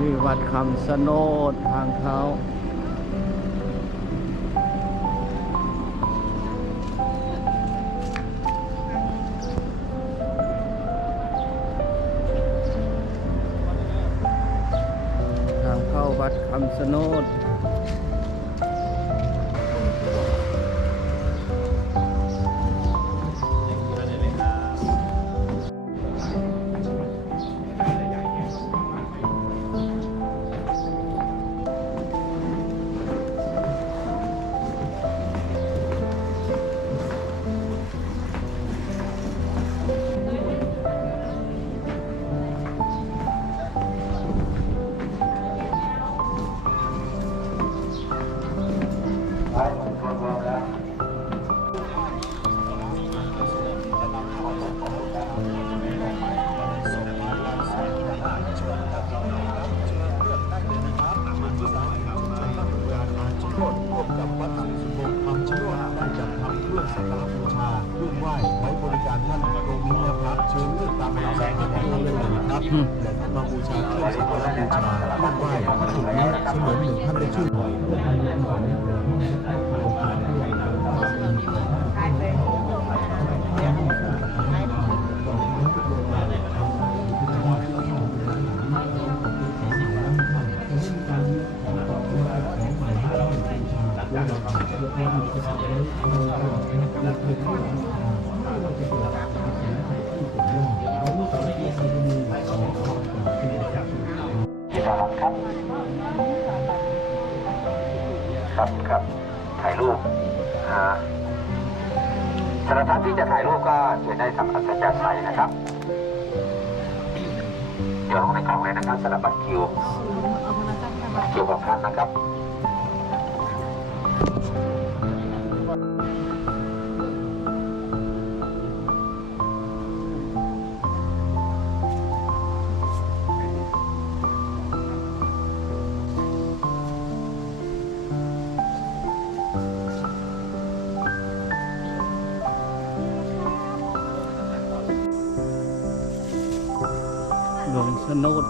นี่วัดคำสะโนดทางเขาทางเข้าวัดคำสะโนดสักการะบูชาเครื่องไหว้ไว้บริการท่านตรงนี้นะครับเชิญเลือกตามเราได้เลยนะครับและท่านมาบูชาเครื่องสักการะบูชาเครื่องไหว้จุดนี้เสมือนหนึ่งท่านได้ช่วยครับถ่ายรูปสำหรับท่านที่จะถ่ายรูปก็เชิญได้ทำอัศจรรย์ใสนะครับเดี๋ยวในกล่องเลยนะครับสำหรับบัตรคิวของท่านนะครับหลวงสนุด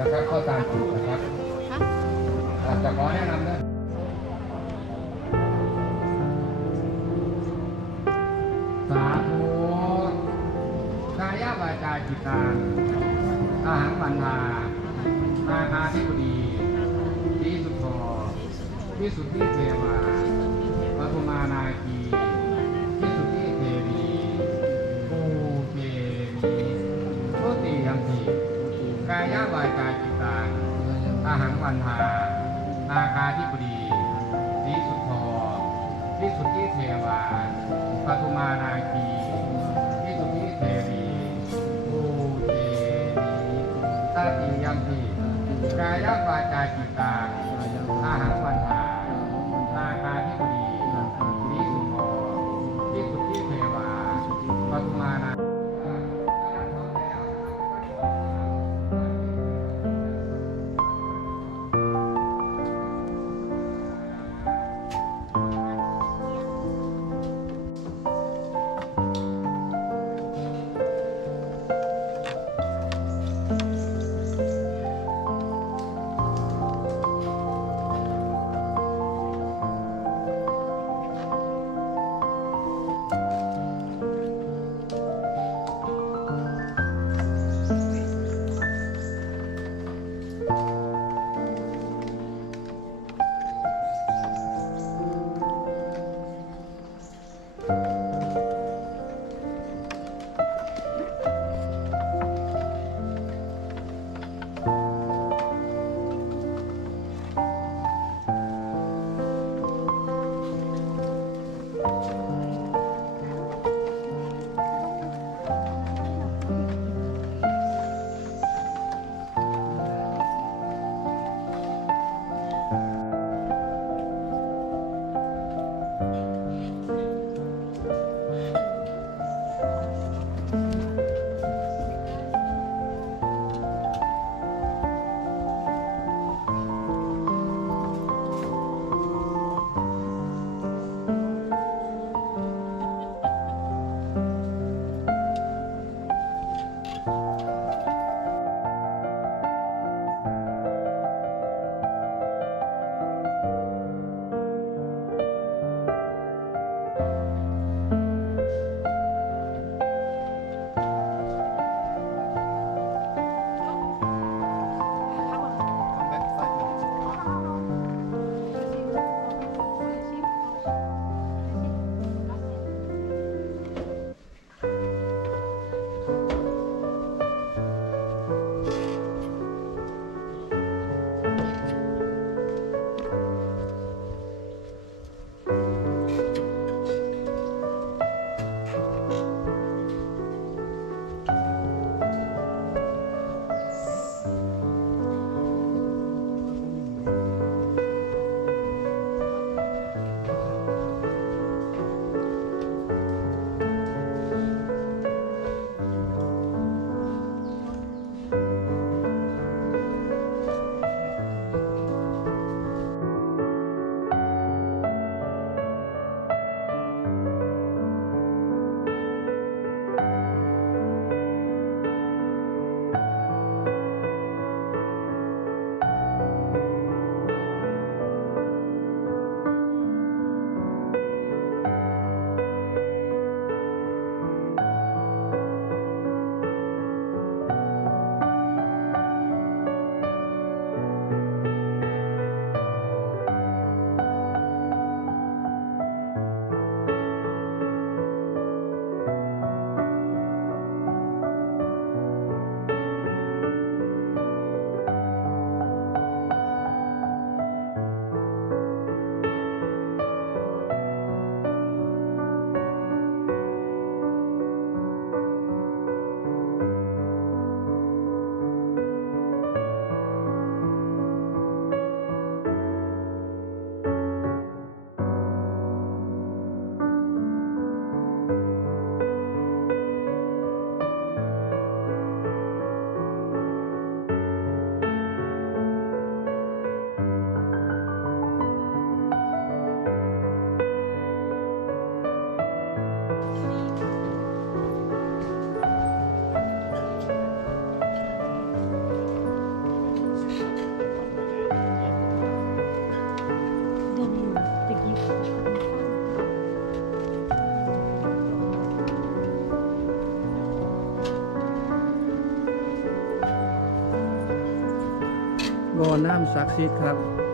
นะครับเข้าตามจุดนะครับจะขอแนะนำนะสาธุกายวาจาจิตตังอาหังวันทานาคาธิบดีวิสุทโธวิสุทธิเทวาปฐุมานาคีวิสุทธิเทวีภูเทวีโคติยังทีกายวาจาจิตตังอาหังวันทานาคาธิบดีวิสุทโธวิสุทธิเทวา ปทุมานาคีที่สุทิเทวีภูเตนีตติยัมพีกายวาจาจิตตังอาหังวันทานาคาธิบดีสีสุโธที่สุทิเทวาปทุมานา บ่อน้ำศักดิ์สิทธิ์ครับ